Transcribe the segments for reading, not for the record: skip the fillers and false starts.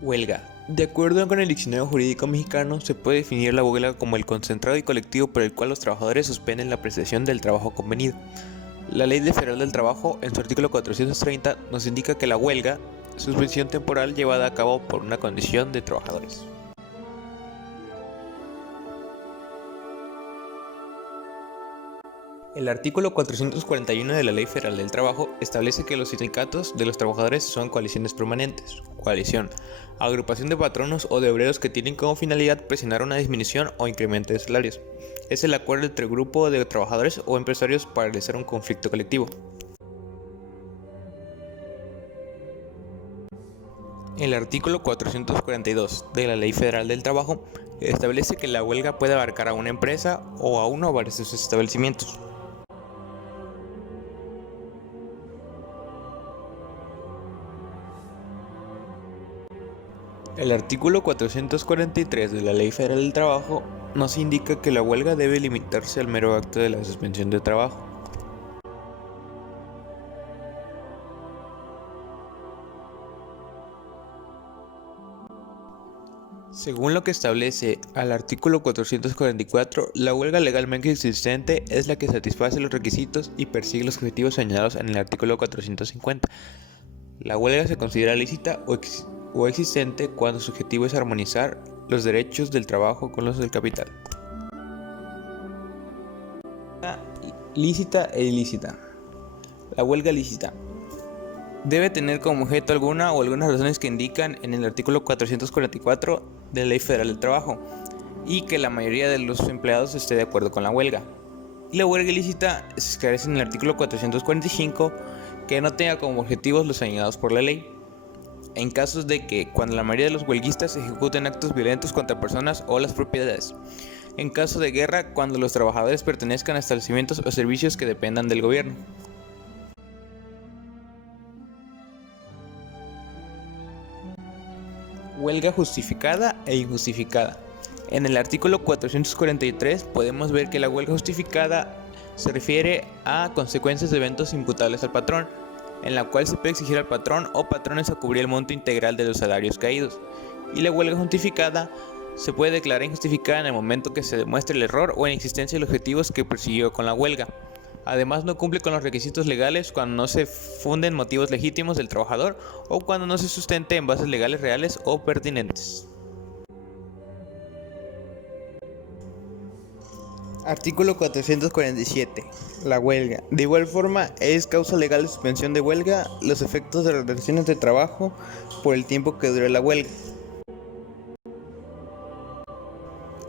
Huelga. De acuerdo con el diccionario jurídico mexicano, se puede definir la huelga como el concentrado y colectivo por el cual los trabajadores suspenden la prestación del trabajo convenido. La Ley Federal del Trabajo, en su artículo 430, nos indica que la huelga, suspensión temporal llevada a cabo por una condición de trabajadores. El artículo 441 de la Ley Federal del Trabajo establece que los sindicatos de los trabajadores son coaliciones permanentes. Coalición: agrupación de patronos o de obreros que tienen como finalidad presionar una disminución o incremento de salarios. Es el acuerdo entre grupo de trabajadores o empresarios para realizar un conflicto colectivo. El artículo 442 de la Ley Federal del Trabajo establece que la huelga puede abarcar a una empresa o a uno o varios de sus establecimientos. El artículo 443 de la Ley Federal del Trabajo nos indica que la huelga debe limitarse al mero acto de la suspensión de trabajo. Según lo que establece al artículo 444, la huelga legalmente existente es la que satisface los requisitos y persigue los objetivos señalados en el artículo 450. La huelga se considera lícita o existente cuando su objetivo es armonizar los derechos del trabajo con los del capital. Lícita e ilícita. La huelga lícita debe tener como objeto alguna o algunas razones que indican en el artículo 444 de la Ley Federal del Trabajo y que la mayoría de los empleados esté de acuerdo con la huelga. Y la huelga ilícita se esclarece en el artículo 445 que no tenga como objetivos los señalados por la ley. En casos de que cuando la mayoría de los huelguistas ejecuten actos violentos contra personas o las propiedades. En caso de guerra, cuando los trabajadores pertenezcan a establecimientos o servicios que dependan del gobierno. Huelga justificada e injustificada. En el artículo 443 podemos ver que la huelga justificada se refiere a consecuencias de eventos imputables al patrón, en la cual se puede exigir al patrón o patrones a cubrir el monto integral de los salarios caídos. Y la huelga justificada se puede declarar injustificada en el momento que se demuestre el error o inexistencia de los objetivos que persiguió con la huelga. Además, no cumple con los requisitos legales cuando no se funden motivos legítimos del trabajador o cuando no se sustente en bases legales reales o pertinentes. Artículo 447. La huelga. De igual forma, es causa legal de suspensión de huelga los efectos de las relaciones de trabajo por el tiempo que dure la huelga.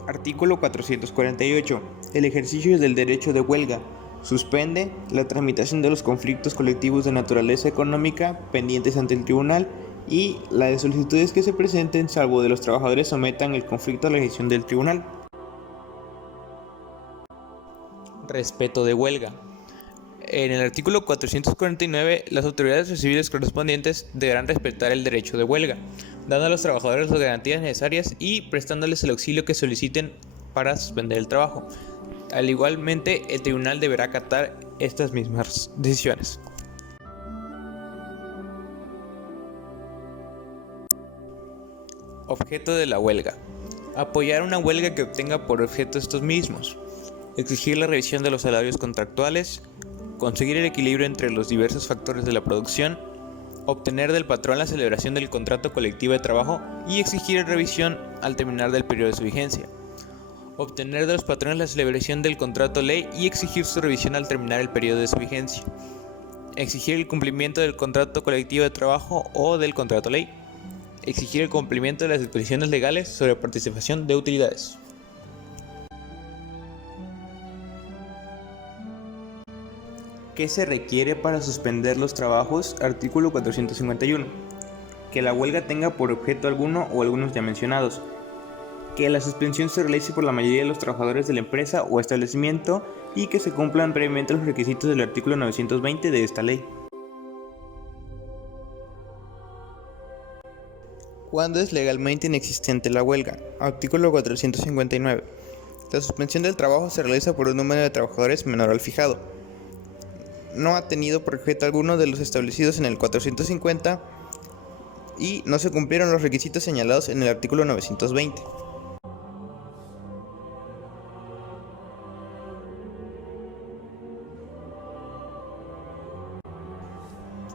Artículo 448. El ejercicio del derecho de huelga suspende la tramitación de los conflictos colectivos de naturaleza económica pendientes ante el tribunal y la de solicitudes que se presenten salvo de los trabajadores sometan el conflicto a la decisión del tribunal. Respeto de huelga. En el artículo 449, las autoridades civiles correspondientes deberán respetar el derecho de huelga, dando a los trabajadores las garantías necesarias y prestándoles el auxilio que soliciten para suspender el trabajo. Al igualmente, el tribunal deberá acatar estas mismas decisiones. Objeto de la huelga. Apoyar una huelga que obtenga por objeto estos mismos. Exigir la revisión de los salarios contractuales. Conseguir el equilibrio entre los diversos factores de la producción. Obtener del patrón la celebración del contrato colectivo de trabajo y exigir revisión al terminar del periodo de su vigencia. Obtener de los patrones la celebración del contrato ley y exigir su revisión al terminar el periodo de su vigencia. Exigir el cumplimiento del contrato colectivo de trabajo o del contrato ley. Exigir el cumplimiento de las disposiciones legales sobre participación de utilidades. ¿Qué se requiere para suspender los trabajos? Artículo 451. Que la huelga tenga por objeto alguno o algunos ya mencionados. Que la suspensión se realice por la mayoría de los trabajadores de la empresa o establecimiento y que se cumplan previamente los requisitos del artículo 920 de esta ley. ¿Cuándo es legalmente inexistente la huelga? Artículo 459. La suspensión del trabajo se realiza por un número de trabajadores menor al fijado. No ha tenido por objeto alguno de los establecidos en el 450 y no se cumplieron los requisitos señalados en el artículo 920.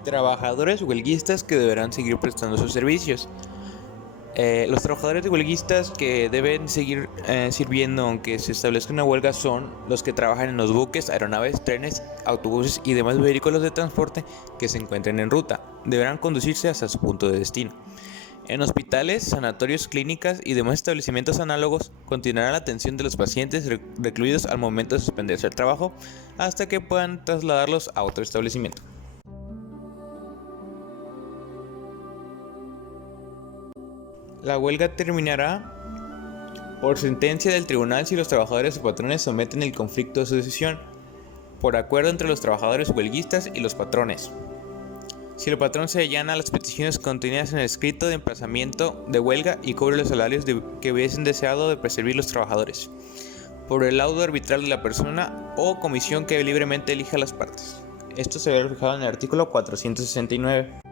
Trabajadores huelguistas que deberán seguir prestando sus servicios. Los trabajadores huelguistas que deben seguir sirviendo aunque se establezca una huelga son los que trabajan en los buques, aeronaves, trenes, autobuses y demás vehículos de transporte que se encuentren en ruta. Deberán conducirse hasta su punto de destino. En hospitales, sanatorios, clínicas y demás establecimientos análogos continuará la atención de los pacientes recluidos al momento de suspenderse el trabajo hasta que puedan trasladarlos a otro establecimiento. La huelga terminará por sentencia del tribunal si los trabajadores o patrones someten el conflicto a su decisión, por acuerdo entre los trabajadores huelguistas y los patrones. Si el patrón se allana a las peticiones contenidas en el escrito de emplazamiento de huelga y cubre los salarios que hubiesen deseado de percibir los trabajadores, por el laudo arbitral de la persona o comisión que libremente elija las partes. Esto se ve reflejado en el artículo 469.